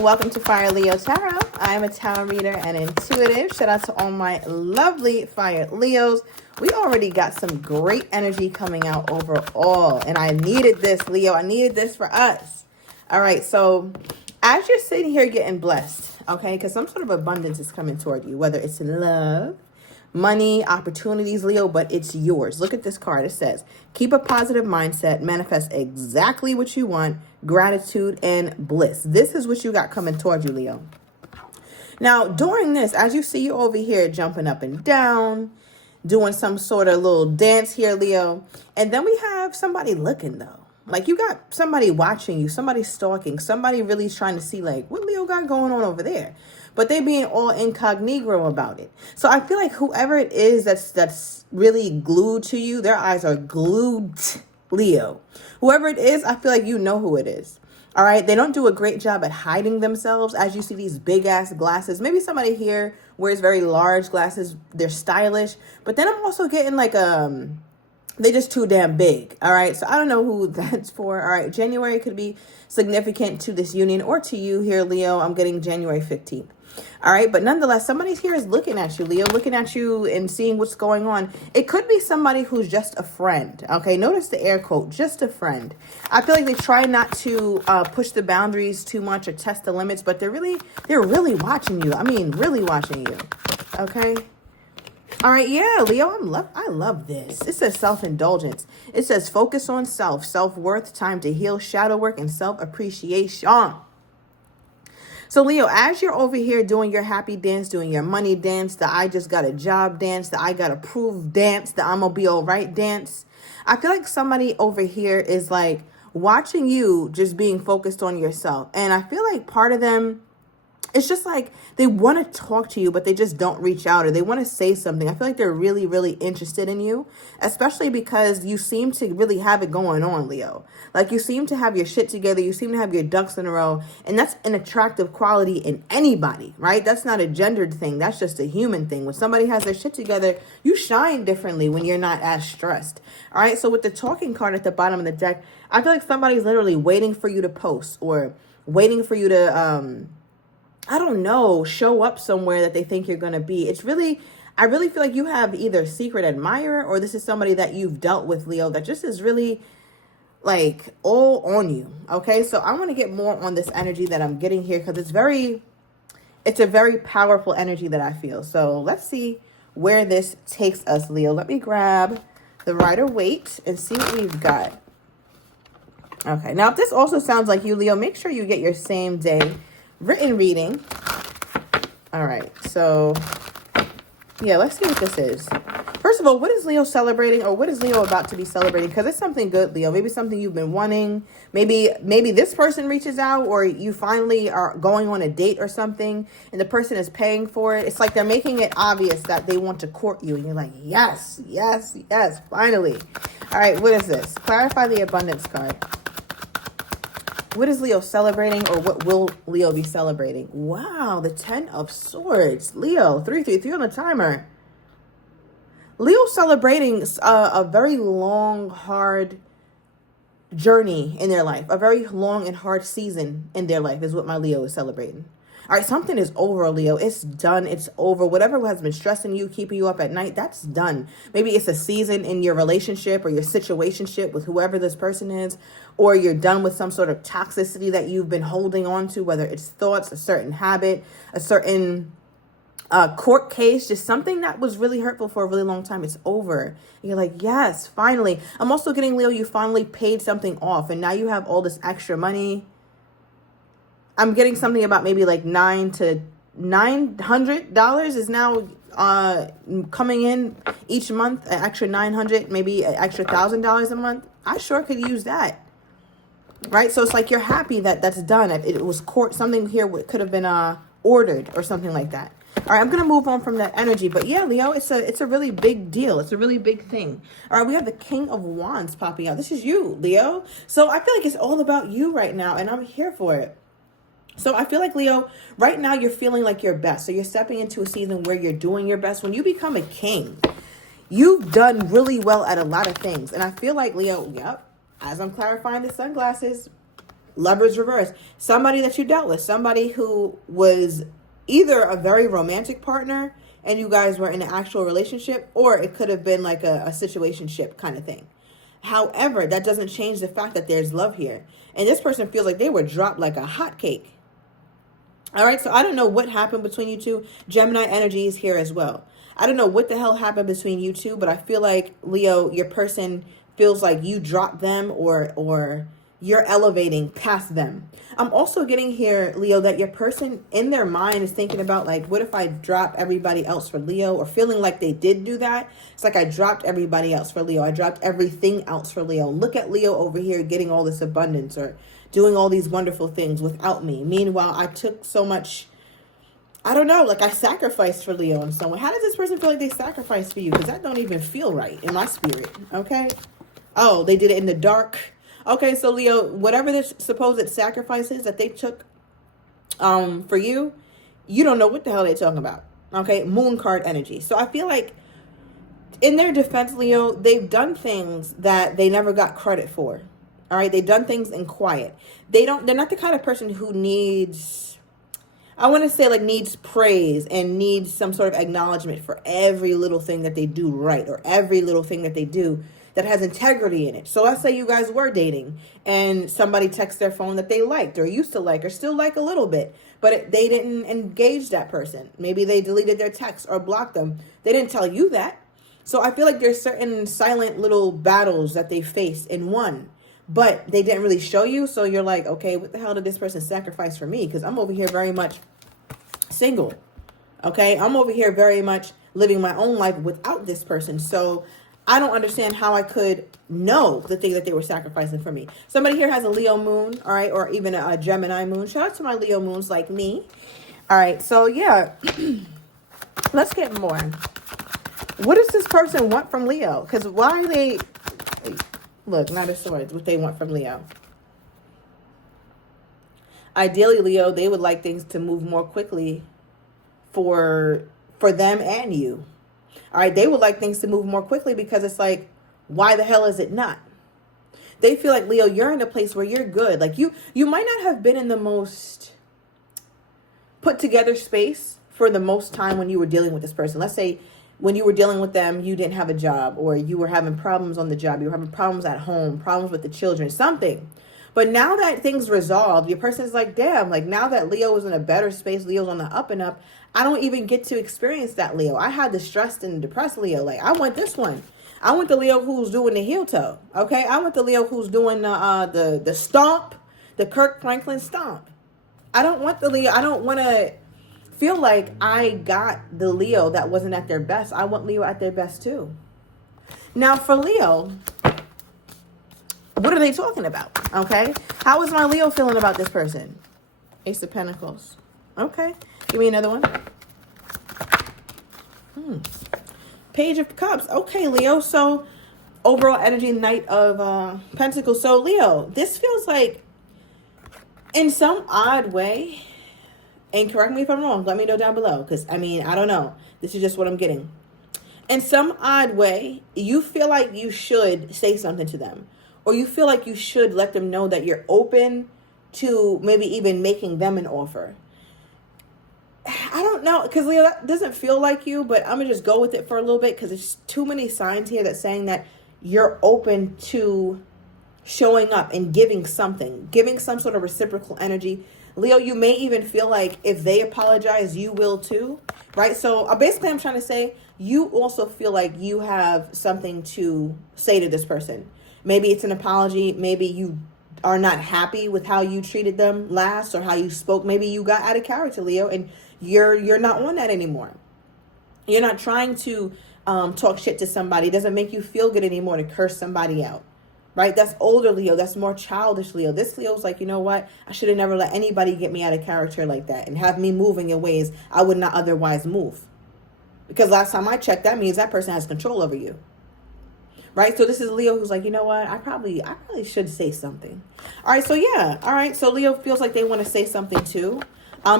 Welcome to Fire Leo Tarot. I am a tarot reader and intuitive. Shout out to all my lovely Fire Leos. We already got some great energy coming out overall, and I needed this, Leo. I needed this for us. All right, so as you're sitting here getting blessed, okay, because some sort of abundance is coming toward you, whether it's in love, money, opportunities, Leo, but it's yours. Look at this card. It says, keep a positive mindset, manifest exactly what you want, gratitude and bliss. This is what you got coming toward you, Leo. Now, during this, as you see you over here jumping up and down, doing some sort of little dance here, Leo, and then we have somebody looking, though. Like, you got somebody watching you, somebody stalking, somebody really trying to see, like, what Leo got going on over there. But they being all incognito about it. So I feel like whoever it is that's really glued to you, their eyes are glued, Leo. Whoever it is, I feel like you know who it is. All right? They don't do a great job at hiding themselves. As you see these big-ass glasses. Maybe somebody here wears very large glasses. They're stylish. But then I'm also getting like they're just too damn big. All right. So I don't know who that's for. All right. January could be significant to this union or to you here, Leo. I'm getting January 15th. All right. But nonetheless, somebody here is looking at you, Leo, looking at you and seeing what's going on. It could be somebody who's just a friend. Okay. Notice the air quote, just a friend. I feel like they try not to push the boundaries too much or test the limits, but they're really watching you. I mean, really watching you. Okay. All right, yeah, Leo, I love this. It says self-indulgence. It says focus on self-worth, time to heal, shadow work, and self-appreciation. So, Leo, as you're over here doing your happy dance, doing your money dance, the I just got a job dance, the I got approved dance, the I'm gonna be all right dance, I feel like somebody over here is like watching you just being focused on yourself. And I feel like part of them, it's just like they want to talk to you, but they just don't reach out, or they want to say something. I feel like they're really, really interested in you, especially because you seem to really have it going on, Leo. Like, you seem to have your shit together. You seem to have your ducks in a row. And that's an attractive quality in anybody, right? That's not a gendered thing. That's just a human thing. When somebody has their shit together, you shine differently when you're not as stressed. All right. So with the talking card at the bottom of the deck, I feel like somebody's literally waiting for you to post or waiting for you to, I don't know, show up somewhere that they think you're going to be. I really feel like you have either a secret admirer, or this is somebody that you've dealt with, Leo, that just is really like all on you. Okay. So I want to get more on this energy that I'm getting here, because it's a very powerful energy that I feel. So let's see where this takes us, Leo. Let me grab the Rider-Waite and see what we've got. Okay. Now, if this also sounds like you, Leo, make sure you get your same day written reading. All right, so yeah, let's see what this is. First of all, what is Leo celebrating, or what is Leo about to be celebrating? Because it's something good, Leo. Maybe something you've been wanting. Maybe this person reaches out, or you finally are going on a date or something, and the person is paying for it. It's like they're making it obvious that they want to court you, and you're like, yes, yes, yes, finally. All right, what is this? Clarify the abundance card. What is Leo celebrating, or what will Leo be celebrating? Wow, the 10 of Swords. Leo, 333 on the timer. Leo celebrating a very long, hard journey in their life. A very long and hard season in their life is what my Leo is celebrating. All right, something is over, Leo. It's done. It's over. Whatever has been stressing you, keeping you up at night, that's done. Maybe it's a season in your relationship or your situationship with whoever this person is, or you're done with some sort of toxicity that you've been holding on to, whether it's thoughts, a certain habit, a certain court case, just something that was really hurtful for a really long time. It's over. And you're like, yes, finally. I'm also getting, Leo, you finally paid something off, and now you have all this extra money. I'm getting something about maybe like $900 is now coming in each month. An extra $900, maybe an extra $1,000 a month. I sure could use that. Right? So it's like you're happy that that's done. It was court, something here could have been ordered or something like that. All right, I'm going to move on from that energy. But yeah, Leo, it's a really big deal. It's a really big thing. All right, we have the King of Wands popping out. This is you, Leo. So I feel like it's all about you right now, and I'm here for it. So I feel like, Leo, right now you're feeling like your best. So you're stepping into a season where you're doing your best. When you become a king, you've done really well at a lot of things. And I feel like, Leo, yep, as I'm clarifying the sunglasses, Lovers reverse. Somebody that you dealt with. Somebody who was either a very romantic partner and you guys were in an actual relationship, or it could have been like a situationship kind of thing. However, that doesn't change the fact that there's love here. And this person feels like they were dropped like a hot cake. All right, so I don't know what happened between you two. Gemini energy is here as well. I don't know what the hell happened between you two, but I feel like, Leo, your person feels like you dropped them, or you're elevating past them. I'm also getting here, Leo, that your person in their mind is thinking about, like, what if I drop everybody else for Leo, or feeling like they did do that. It's like I dropped everybody else for Leo. I dropped everything else for Leo. Look at Leo over here getting all this abundance or doing all these wonderful things without me. Meanwhile, I took so much, I don't know, like I sacrificed for Leo in some way. How does this person feel like they sacrificed for you? Because that don't even feel right in my spirit, okay? Oh, they did it in the dark. Okay, so Leo, whatever this supposed sacrifice is that they took for you, you don't know what the hell they're talking about. Okay, moon card energy. So I feel like in their defense, Leo, they've done things that they never got credit for. All right, they've done things in quiet. They're not the kind of person who needs, I want to say, like, needs praise and needs some sort of acknowledgement for every little thing that they do right, or every little thing that they do that has integrity in it. So let's say you guys were dating and somebody texts their phone that they liked or used to like or still like a little bit, but they didn't engage that person. Maybe they deleted their text or blocked them. They didn't tell you that. So I feel like there's certain silent little battles that they faced and won, but they didn't really show you. So you're like, okay, what the hell did this person sacrifice for me? Because I'm over here very much single. Okay, I'm over here very much living my own life without this person. So I don't understand how I could know the thing that they were sacrificing for me. Somebody here has a Leo moon, all right, or even a Gemini moon. Shout out to my Leo moons like me. All right, so yeah, let's get more. What does this person want from Leo? Because why they, look, Knight of Swords, what they want from Leo. Ideally, Leo, they would like things to move more quickly for them and you. All right, they would like things to move more quickly because it's like, why the hell is it not? They feel like, Leo, you're in a place where you're good. Like you might not have been in the most put together space for the most time when you were dealing with this person. Let's say when you were dealing with them, you didn't have a job, or you were having problems on the job. You were having problems at home, problems with the children, something. But now that things resolved, your person's like, damn, like now that Leo is in a better space, Leo's on the up and up, I don't even get to experience that Leo. I had the stressed and depressed Leo. Like, I want this one. I want the Leo who's doing the heel toe. Okay, I want the Leo who's doing the stomp, the Kirk Franklin stomp. I don't want the Leo. I don't want to feel like I got the Leo that wasn't at their best. I want Leo at their best too. Now for Leo, what are they talking about? Okay, how is my Leo feeling about this person? Ace of Pentacles. Okay, give me another one. Page of Cups. Okay, Leo. So overall energy, Knight of Pentacles. So Leo, this feels like in some odd way, and correct me if I'm wrong, let me know down below, because I mean, I don't know. This is just what I'm getting. In some odd way, you feel like you should say something to them, or you feel like you should let them know that you're open to maybe even making them an offer. I don't know, because Leo, that doesn't feel like you, but I'm going to just go with it for a little bit because there's too many signs here that's saying that you're open to showing up and giving something, giving some sort of reciprocal energy. Leo, you may even feel like if they apologize, you will too, right? So basically I'm trying to say you also feel like you have something to say to this person. Maybe it's an apology. Maybe you are not happy with how you treated them last or how you spoke. Maybe you got out of character, Leo, and you're not on that anymore. You're not trying to talk shit to somebody. It doesn't make you feel good anymore to curse somebody out, right? That's older Leo. That's more childish Leo. This Leo's like, you know what? I should have never let anybody get me out of character like that and have me moving in ways I would not otherwise move. Because last time I checked, that means that person has control over you. Right? So this is Leo who's like, you know what? I probably should say something. All right. So yeah. All right. So Leo feels like they want to say something too.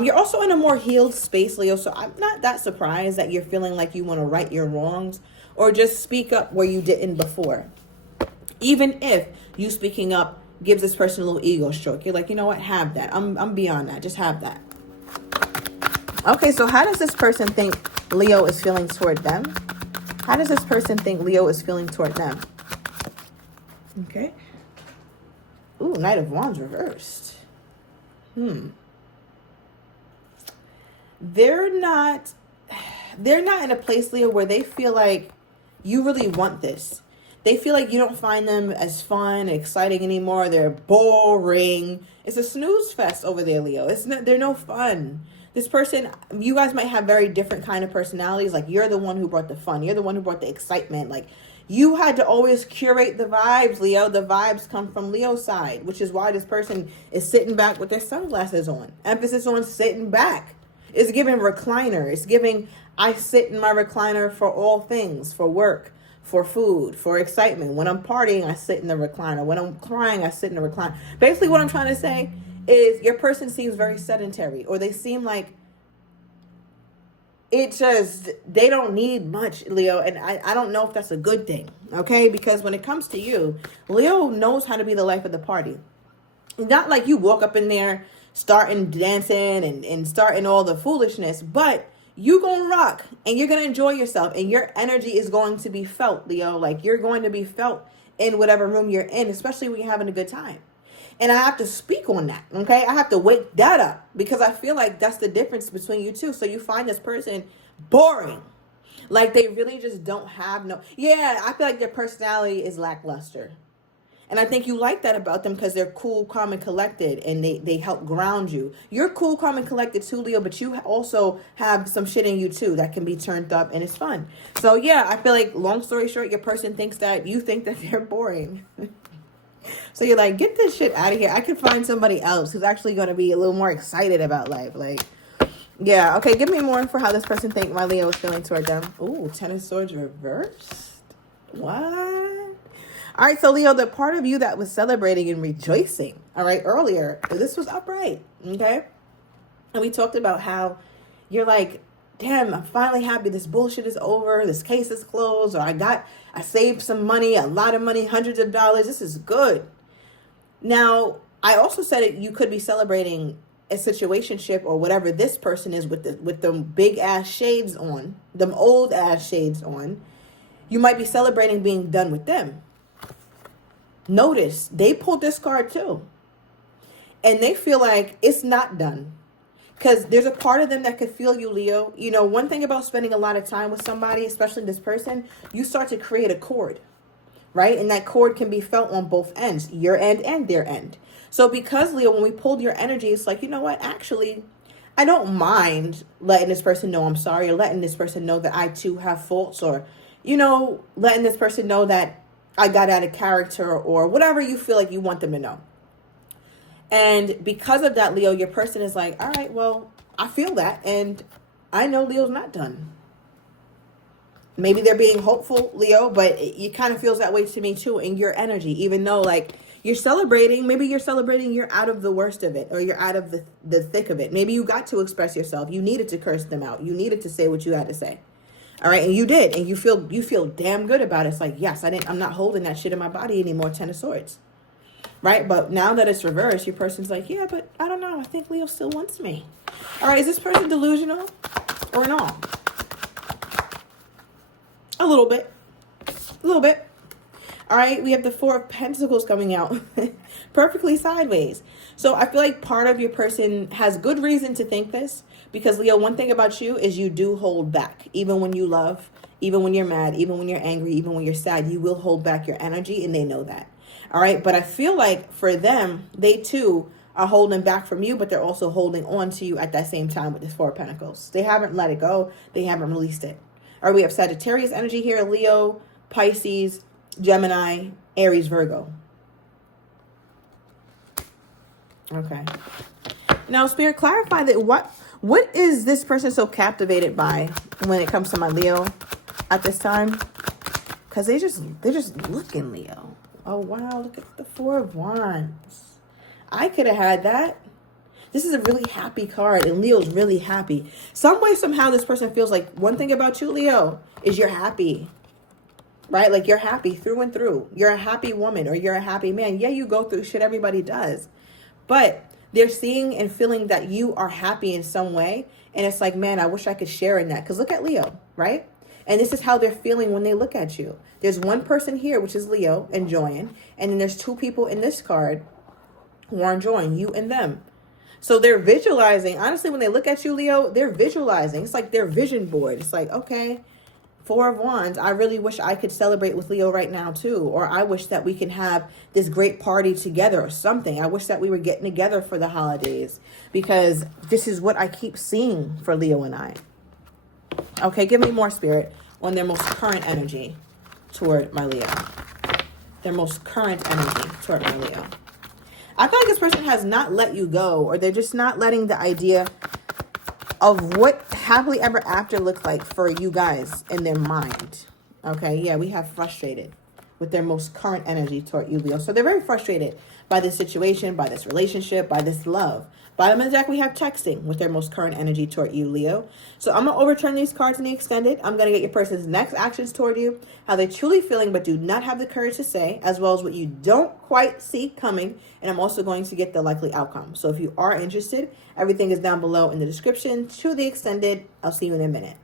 You're also in a more healed space, Leo. So I'm not that surprised that you're feeling like you want to right your wrongs or just speak up where you didn't before. Even if you speaking up gives this person a little ego stroke. You're like, you know what? Have that. I'm beyond that. Just have that. Okay, so how does this person think Leo is feeling toward them? How does this person think Leo is feeling toward them? Okay. Ooh, Knight of Wands reversed. They're not in a place, Leo, where they feel like you really want this. They feel like you don't find them as fun and exciting anymore. They're boring. It's a snooze fest over there, Leo. They're no fun. This person, you guys might have very different kind of personalities. Like, you're the one who brought the fun. You're the one who brought the excitement. Like, you had to always curate the vibes, Leo. The vibes come from Leo's side, which is why this person is sitting back with their sunglasses on. Emphasis on sitting back. It's giving recliner. It's giving, I sit in my recliner for all things, for work, for food, for excitement. When I'm partying, I sit in the recliner. When I'm crying, I sit in the recliner. Basically, what I'm trying to say is your person seems very sedentary, or they seem like they don't need much, Leo. And I don't know if that's a good thing, okay? Because when it comes to you, Leo knows how to be the life of the party. Not like you walk up in there starting dancing and starting all the foolishness, but you gonna rock and you're gonna enjoy yourself, and your energy is going to be felt, Leo. Like, you're going to be felt in whatever room you're in, especially when you're having a good time. And I have to speak on that, okay? I have to wake that up, because I feel like that's the difference between you two. So you find this person boring. Like, they really just don't have yeah, I feel like their personality is lackluster. And I think you like that about them, because they're cool, calm, and collected, and they help ground you. You're cool, calm, and collected too, Leo, but you also have some shit in you too that can be turned up, and it's fun. So yeah, I feel like, long story short, your person thinks that you think that they're boring. So you're like, get this shit out of here. I could find somebody else who's actually going to be a little more excited about life. Like, yeah. Okay, give me more for how this person think my Leo is feeling toward them. Ooh, Ten of Swords reversed. What? All right, so Leo, the part of you that was celebrating and rejoicing, all right, earlier, this was upright, okay? And we talked about how you're like, damn, I'm finally happy. This bullshit is over. This case is closed. Or I saved some money, a lot of money, hundreds of dollars. This is good. Now, I also said it, you could be celebrating a situationship or whatever this person is with them big ass shades on, them old ass shades on. You might be celebrating being done with them. Notice they pulled this card too. And they feel like it's not done. Because there's a part of them that could feel you, Leo. You know, one thing about spending a lot of time with somebody, especially this person, you start to create a cord, right? And that cord can be felt on both ends, your end and their end. So because, Leo, when we pulled your energy, it's like, you know what? Actually, I don't mind letting this person know I'm sorry, or letting this person know that I too have faults, or, you know, letting this person know that I got out of character, or whatever you feel like you want them to know. And because of that, Leo, your person is like, all right, well, I feel that. And I know Leo's not done. Maybe they're being hopeful, Leo, but it kind of feels that way to me too in your energy, even though like you're celebrating, maybe you're celebrating, you're out of the worst of it, or you're out of the thick of it. Maybe you got to express yourself. You needed to curse them out. You needed to say what you had to say. All right. And you did. And you feel damn good about it. It's like, yes, I'm not holding that shit in my body anymore. Ten of Swords. Right? But now that it's reversed, your person's like, yeah, but I don't know. I think Leo still wants me. All right. Is this person delusional or not? A little bit. A little bit. All right. We have the Four of Pentacles coming out perfectly sideways. So I feel like part of your person has good reason to think this, because Leo, one thing about you is you do hold back. Even when you love, even when you're mad, even when you're angry, even when you're sad, you will hold back your energy, and they know that. All right. But I feel like for them, they too are holding back from you, but they're also holding on to you at that same time with this Four of Pentacles. They haven't let it go. They haven't released it. All right. We have Sagittarius energy here, Leo, Pisces, Gemini, Aries, Virgo. Okay. Now, Spirit, clarify that what is this person so captivated by when it comes to my Leo at this time? Because they're just looking, Leo. Oh, wow. Look at the Four of Wands. I could have had that. This is a really happy card, and Leo's really happy. Some way, somehow, this person feels like one thing about you, Leo, is you're happy. right? Like you're happy through and through. You're a happy woman or you're a happy man. Yeah, you go through shit, everybody does. But they're seeing and feeling that you are happy in some way. And it's like, man, I wish I could share in that. Because look at Leo, right? And this is how they're feeling when they look at you. There's one person here, which is Leo, enjoying. And then there's two people in this card who are enjoying, you and them. So they're visualizing. Honestly, when they look at you, Leo, they're visualizing. It's like their vision board. It's like, okay, Four of Wands, I really wish I could celebrate with Leo right now too. Or I wish that we can have this great party together or something. I wish that we were getting together for the holidays. Because this is what I keep seeing for Leo and I. Okay, give me more, Spirit, on their most current energy toward my Leo. Their most current energy toward my Leo. I feel like this person has not let you go, or they're just not letting the idea of what happily ever after looks like for you guys in their mind. Okay, yeah, we have frustrated with their most current energy toward you, Leo. So they're very frustrated by this situation, by this relationship, by this love. Bottom of the deck, we have texting with their most current energy toward you, Leo. So I'm going to overturn these cards in the extended. I'm going to get your person's next actions toward you, how they're truly feeling but do not have the courage to say, as well as what you don't quite see coming. And I'm also going to get the likely outcome. So if you are interested, everything is down below in the description to the extended. I'll see you in a minute.